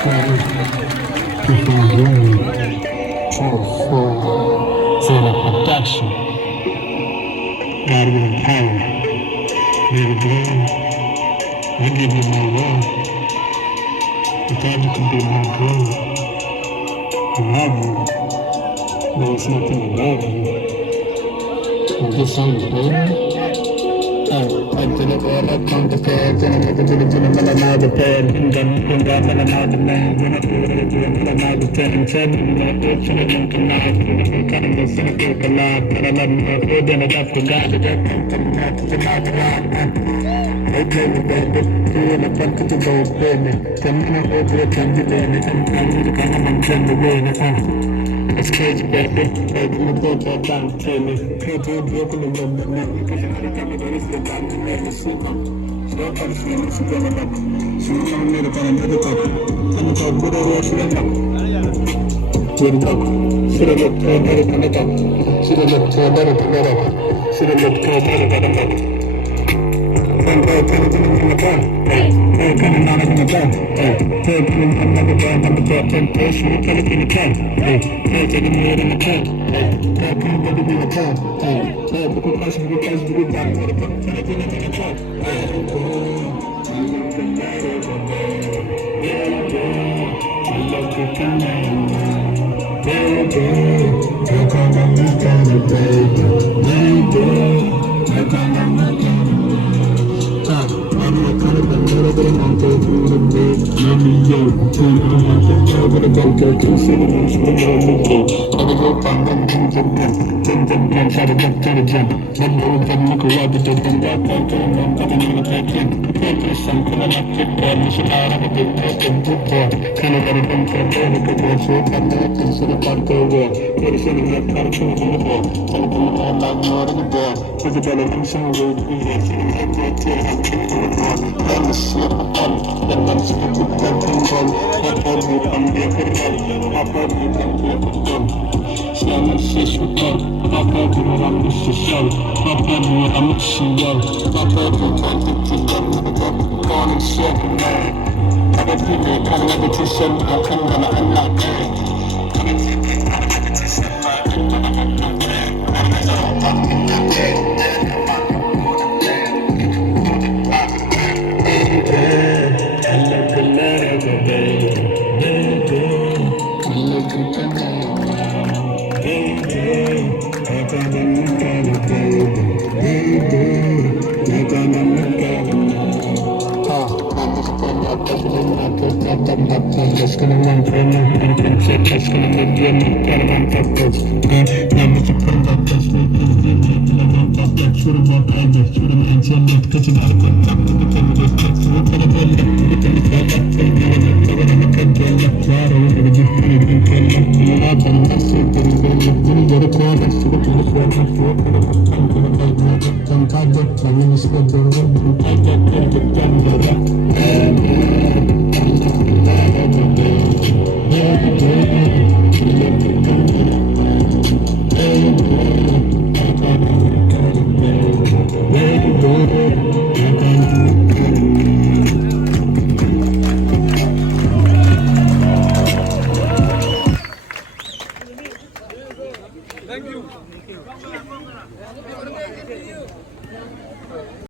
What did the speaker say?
for the protection, God will power. Baby girl, I give you my love. I thought you could be my girl. I love you. There's nothing above you. And this song, baby. I did it all, I come to feds, and I never did it, and I'm not the bed, and I'm not the man, when I do it, and I'm not the 10 and 10, and I'm not the 10 and 9, and I'm kind of the cynic of the life, and I love my food, and I got forgot that I'm not the life. I play with baby, and I'm back to the gold, baby. Tell me how to attend to baby, and I'm going to come and send the way, it's crazy, baby. Baby, I'm gonna go back down to me. Can't do it, you're gonna go back down. Because you're gonna come and get it, I'm gonna make it sit up. So I'm gonna feel it, she's gonna love me. She's gonna make it, I'm gonna talk. I'm gonna talk with her, she's gonna talk. With the talk. She's gonna look to a better than the talk. She's gonna look to a better than the talk. She's gonna look to a better than the talk. I'm going to put it in the car. Hey, coming out in the car. Hey, putting another bag on the car. Hey, push me, put it in the car. Hey, taking me in the car. Hey, put it in the car. Hey, because we got it. Put it in the car. I love you,